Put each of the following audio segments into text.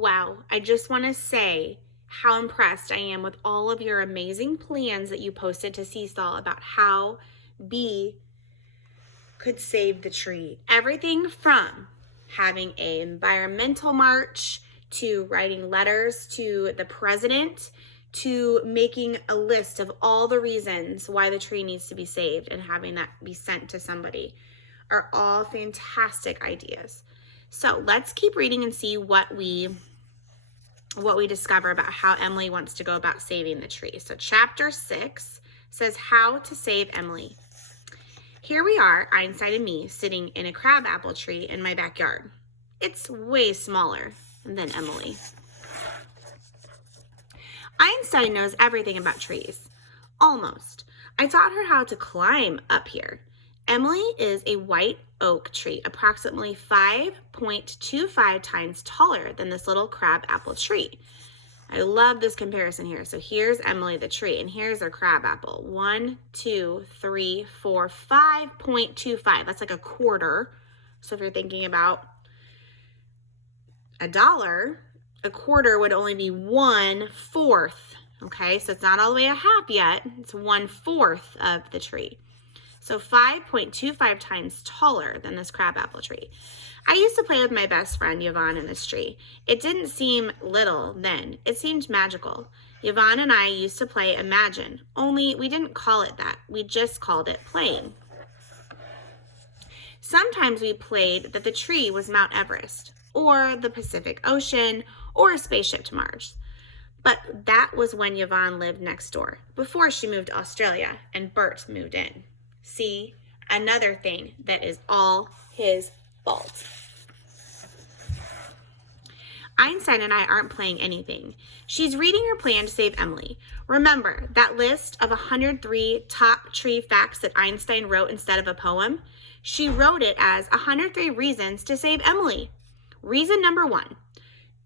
Wow, I just want to say how impressed I am with all of your amazing plans that you posted to Seesaw about how B could save the tree. Everything from having an environmental march to writing letters to the president to making a list of all the reasons why the tree needs to be saved and having that be sent to somebody are all fantastic ideas. So let's keep reading and see what we discover about how Emily wants to go about saving the tree. So chapter 6 says how to save Emily. Here we are, Einstein and me, sitting in a crabapple tree in my backyard. It's way smaller than Emily. Einstein knows everything about trees. Almost. I taught her how to climb up here. Emily is a white oak tree, approximately 5.25 times taller than this little crabapple tree. I love this comparison here. So here's Emily the tree, and here's her crabapple. 1, 2, 3, 4, 5.25. That's like a quarter. So if you're thinking about $1, a quarter would only be 1/4. Okay, so it's not all the way a half yet. It's 1/4 of the tree. So 5.25 times taller than this crabapple tree. I used to play with my best friend Yvonne in this tree. It didn't seem little then. It seemed magical. Yvonne and I used to play Imagine, only we didn't call it that. We just called it playing. Sometimes we played that the tree was Mount Everest, or the Pacific Ocean, or a spaceship to Mars. But that was when Yvonne lived next door, before she moved to Australia and Bert moved in. See, another thing that is all his fault. Einstein and I aren't playing anything. She's reading her plan to save Emily. Remember that list of 103 top tree facts that Einstein wrote instead of a poem? She wrote it as 103 reasons to save Emily. Reason number 1.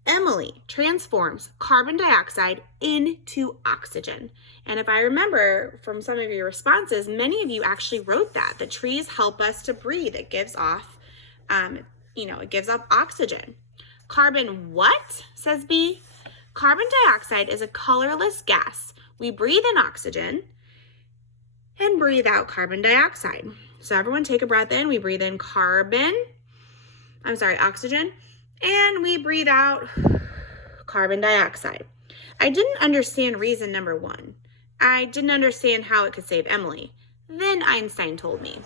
Emily transforms carbon dioxide into oxygen. And if I remember from some of your responses, many of you actually wrote that. The trees help us to breathe. It gives off, it gives off oxygen. Carbon what? Says B. Carbon dioxide is a colorless gas. We breathe in oxygen and breathe out carbon dioxide. So everyone take a breath in. We breathe in oxygen. And we breathe out carbon dioxide. I didn't understand reason number 1. I didn't understand how it could save Emily. Then Einstein told me.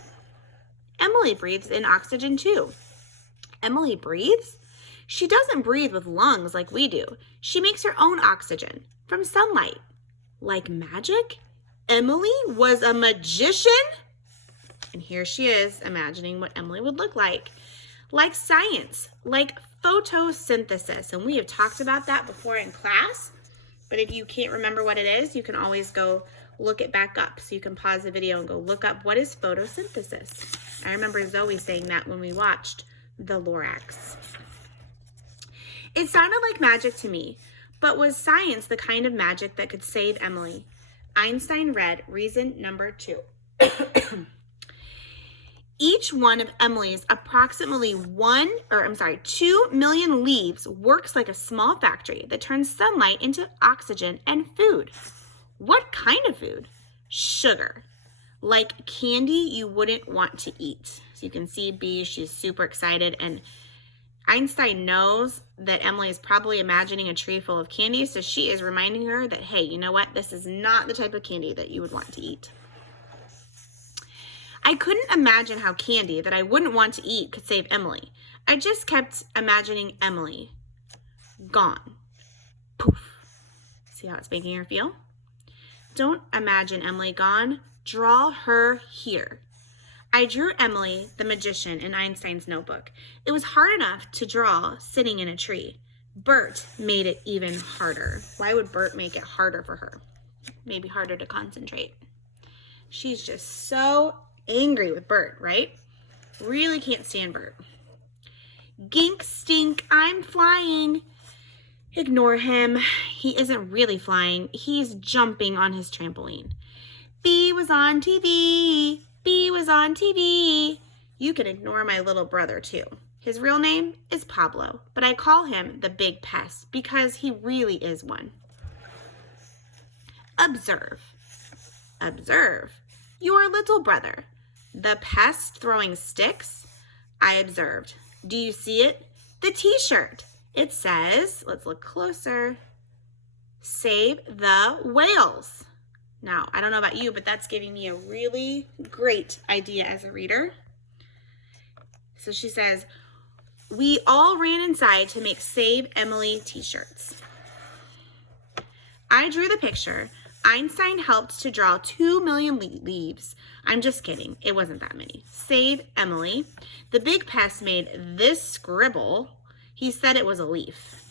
Emily breathes in oxygen too. Emily breathes? She doesn't breathe with lungs like we do. She makes her own oxygen from sunlight. Like magic? Emily was a magician? And here she is imagining what Emily would look like. Like science, like photosynthesis. And we have talked about that before in class. But if you can't remember what it is, you can always go look it back up. So you can pause the video and go look up what is photosynthesis. I remember Zoe saying that when we watched The Lorax. It sounded like magic to me, but was science the kind of magic that could save Emily? Einstein read reason number 2. Each one of Emily's approximately 2 million leaves works like a small factory that turns sunlight into oxygen and food. What kind of food? Sugar. Like candy you wouldn't want to eat. So you can see B, she's super excited, and Einstein knows that Emily is probably imagining a tree full of candy, so she is reminding her that, hey, you know what? This is not the type of candy that you would want to eat. I couldn't imagine how candy that I wouldn't want to eat could save Emily. I just kept imagining Emily gone. Poof. See how it's making her feel? Don't imagine Emily gone. Draw her here. I drew Emily, the magician, in Einstein's notebook. It was hard enough to draw sitting in a tree. Bert made it even harder. Why would Bert make it harder for her? Maybe harder to concentrate. She's just so angry with Bert, right? Really can't stand Bert. Gink stink, I'm flying. Ignore him. He isn't really flying. He's jumping on his trampoline. B was on TV. B was on TV. You can ignore my little brother too. His real name is Pablo, but I call him the big pest because he really is one. Observe. Observe. Your little brother, the pest throwing sticks. I observed. Do you see it? The t-shirt. It says, let's look closer, save the whales. Now, I don't know about you, but that's giving me a really great idea as a reader. So she says, we all ran inside to make Save Emily t-shirts. I drew the picture. Einstein helped to draw 2 million leaves. I'm just kidding. It wasn't that many. Save Emily. The big pest made this scribble. He said it was a leaf.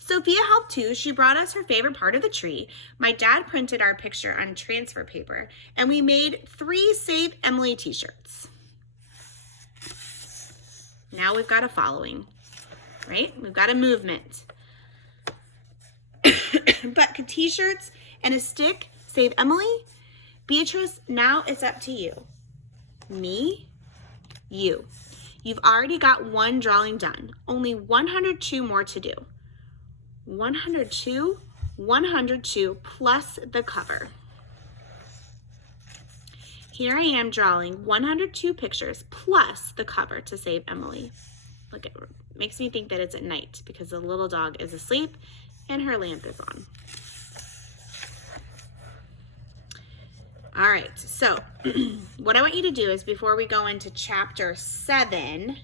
Sophia helped too. She brought us her favorite part of the tree. My dad printed our picture on transfer paper, and we made 3 Save Emily t-shirts. Now we've got a following, right? We've got a movement. But could t-shirts and a stick save Emily? Beatrice, now it's up to you. Me, you. You've already got 1 drawing done. Only 102 more to do. 102, 102 plus the cover. Here I am drawing 102 pictures plus the cover to save Emily. Look, it makes me think that it's at night because the little dog is asleep and her lamp is on. All right, so what I want you to do is before we go into chapter 7,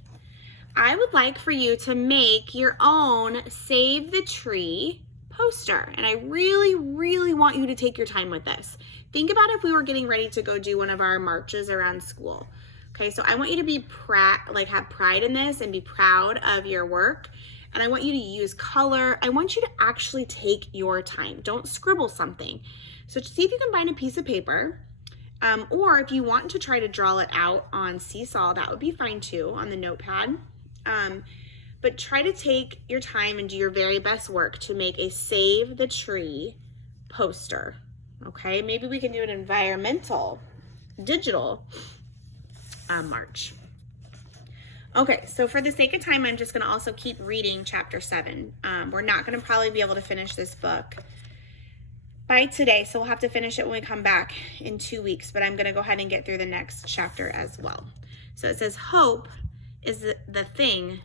I would like for you to make your own Save the Tree poster. And I really, really want you to take your time with this. Think about if we were getting ready to go do one of our marches around school. Okay, so I want you to be have pride in this and be proud of your work. And I want you to use color. I want you to actually take your time. Don't scribble something. So see if you can find a piece of paper. Or if you want to try to draw it out on Seesaw, that would be fine too, on the notepad. But try to take your time and do your very best work to make a Save the Tree poster. Okay, maybe we can do an environmental, digital march. Okay, so for the sake of time, I'm just going to also keep reading chapter 7. We're not going to probably be able to finish this book by today, so we'll have to finish it when we come back in 2 weeks, but I'm going to go ahead and get through the next chapter as well. So it says, hope is the thing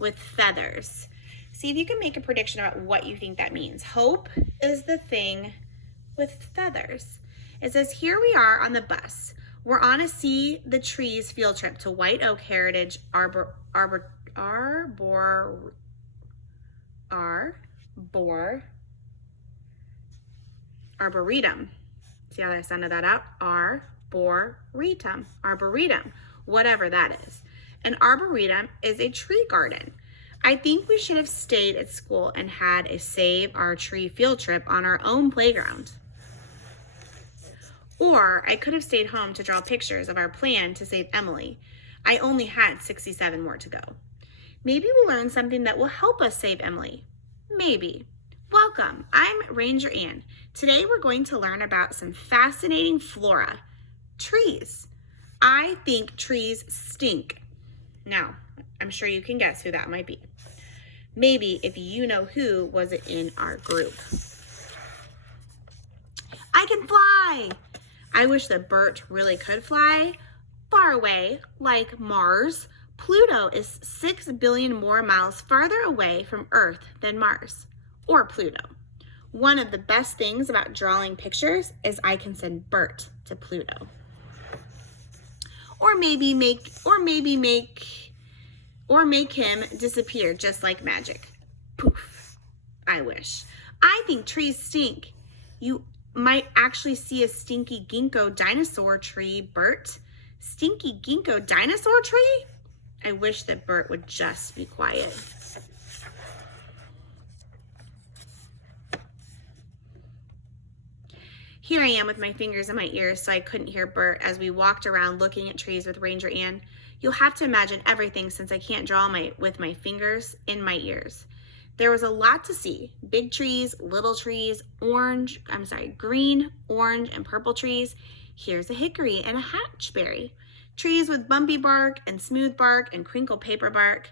with feathers. See if you can make a prediction about what you think that means. Hope is the thing with feathers. It says, here we are on the bus. We're on a See the Trees field trip to White Oak Heritage Arboretum. See how I sounded that out? Arboretum. Arboretum. Whatever that is. An arboretum is a tree garden. I think we should have stayed at school and had a Save Our Tree field trip on our own playground. Or I could have stayed home to draw pictures of our plan to save Emily. I only had 67 more to go. Maybe we'll learn something that will help us save Emily. Maybe. Welcome, I'm Ranger Ann. Today we're going to learn about some fascinating flora. Trees. I think trees stink. Now, I'm sure you can guess who that might be. Maybe if you know who was in our group. I can fly! I wish that Bert really could fly. Far away, like Mars, Pluto is 6 billion more miles farther away from Earth than Mars, or Pluto. One of the best things about drawing pictures is I can send Bert to Pluto. Or make him disappear just like magic. Poof. I wish. I think trees stink. You might actually see a stinky ginkgo dinosaur tree, Bert. Stinky ginkgo dinosaur tree? I wish that Bert would just be quiet. Here I am with my fingers in my ears so I couldn't hear Bert as we walked around looking at trees with Ranger Ann. You'll have to imagine everything since I can't draw with my fingers in my ears. There was a lot to see. Big trees, little trees, green, orange, and purple trees. Here's a hickory and a hatchberry. trees with bumpy bark and smooth bark and crinkled paper bark.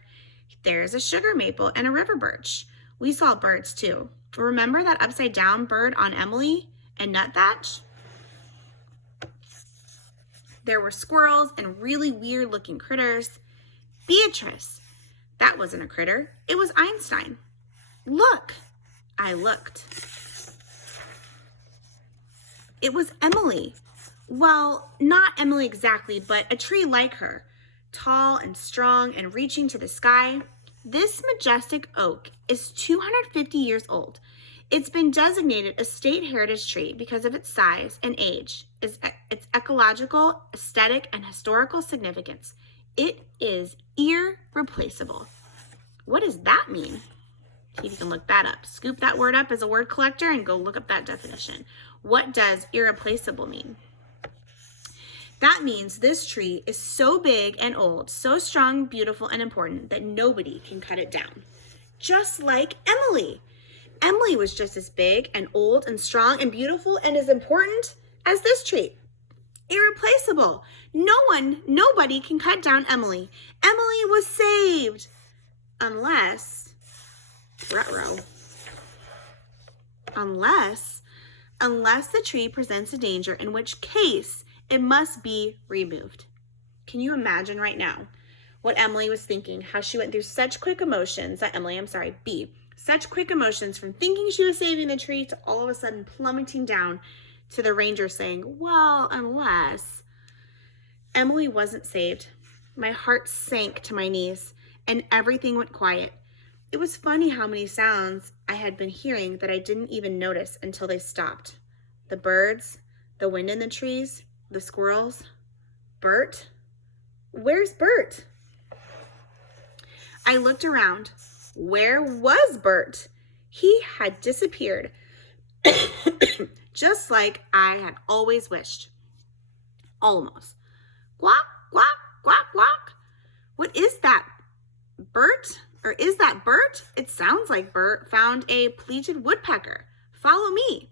There's a sugar maple and a river birch. We saw birds too. Remember that upside down bird on Emily and Nuthatch? There were squirrels and really weird looking critters. Beatrice. That wasn't a critter. It was Einstein. Look. I looked. It was Emily. Well, not Emily exactly, but a tree like her. Tall and strong and reaching to the sky. This majestic oak is 250 years old. It's been designated a state heritage tree because of its size and age, its ecological, aesthetic, and historical significance. It is irreplaceable. What does that mean? See if you can look that up. Scoop that word up as a word collector and go look up that definition. What does irreplaceable mean? That means this tree is so big and old, so strong, beautiful, and important that nobody can cut it down. Just like Emily. Emily was just as big and old and strong and beautiful and as important as this tree. Irreplaceable. Nobody can cut down Emily. Emily was saved. Unless the tree presents a danger, in which case it must be removed. Can you imagine right now what Emily was thinking, how she went through such quick emotions, such quick emotions from thinking she was saving the tree to all of a sudden plummeting down to the ranger saying, well, unless. Emily wasn't saved. My heart sank to my knees and everything went quiet. It was funny how many sounds I had been hearing that I didn't even notice until they stopped. The birds, the wind in the trees, the squirrels. Bert? Where's Bert? I looked around. Where was Bert? He had disappeared, just like I had always wished. Almost. Quack, quack, quack, quack. What is that? Bert? Or is that Bert? It sounds like Bert found a pleated woodpecker. Follow me.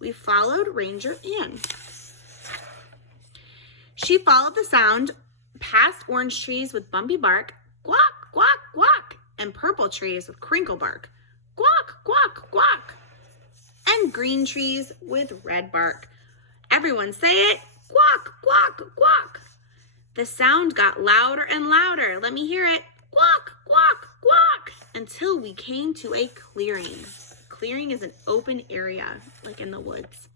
We followed Ranger Ann. She followed the sound past orange trees with bumpy bark, quack, quack, quack, and purple trees with crinkle bark, quack, quack, quack, and green trees with red bark. Everyone say it, quack, quack, quack. The sound got louder and louder. Let me hear it, quack, quack, quack, until we came to a clearing. Clearing is an open area, like in the woods.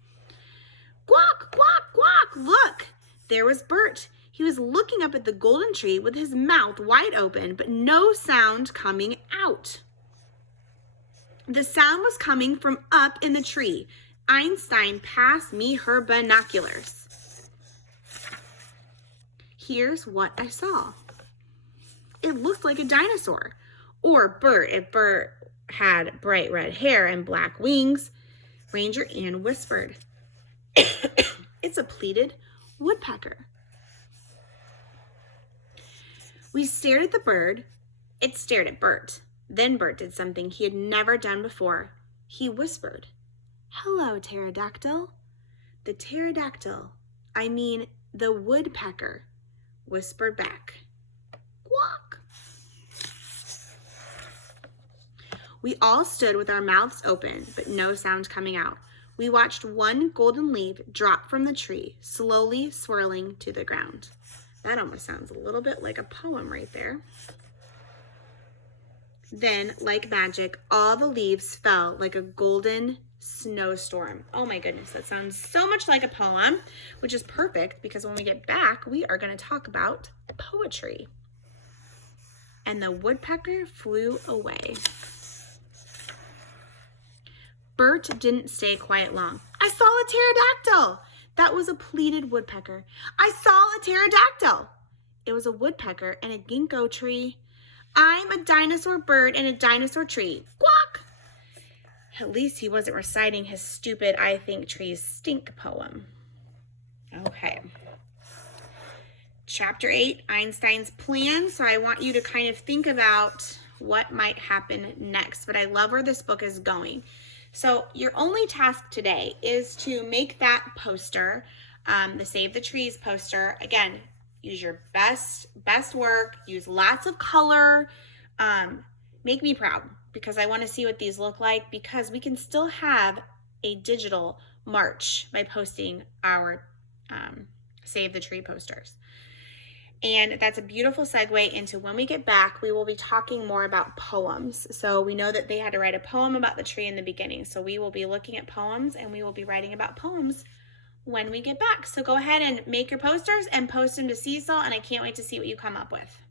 Quack, quack, quack, look, there was Bert. He was looking up at the golden tree with his mouth wide open, but no sound coming out. The sound was coming from up in the tree. Einstein passed me her binoculars. Here's what I saw. It looked like a dinosaur, or Bert if Bert had bright red hair and black wings. Ranger Ann whispered, it's a pleated woodpecker. We stared at the bird. It stared at Bert. Then Bert did something he had never done before. He whispered, hello, pterodactyl. The pterodactyl, the woodpecker, whispered back, quack. We all stood with our mouths open, but no sound coming out. We watched one golden leaf drop from the tree, slowly swirling to the ground. That almost sounds a little bit like a poem right there. Then, like magic, all the leaves fell like a golden snowstorm. Oh my goodness, that sounds so much like a poem, which is perfect because when we get back, we are going to talk about poetry. And the woodpecker flew away. Bert didn't stay quiet long. I saw a pterodactyl. That was a pleated woodpecker. I saw a pterodactyl. It was a woodpecker and a ginkgo tree. I'm a dinosaur bird in a dinosaur tree. Quack! At least he wasn't reciting his stupid I think trees stink poem. Okay. Chapter 8, Einstein's plan. So I want you to kind of think about what might happen next, but I love where this book is going. So your only task today is to make that poster, the Save the Trees poster. Again, Use your best work. Use lots of color. Make me proud, because I want to see what these look like, because we can still have a digital March by posting our Save the Tree posters. And that's a beautiful segue into when we get back, we will be talking more about poems. So we know that they had to write a poem about the tree in the beginning. So we will be looking at poems, and we will be writing about poems when we get back. So go ahead and make your posters and post them to Cecil, and I can't wait to see what you come up with.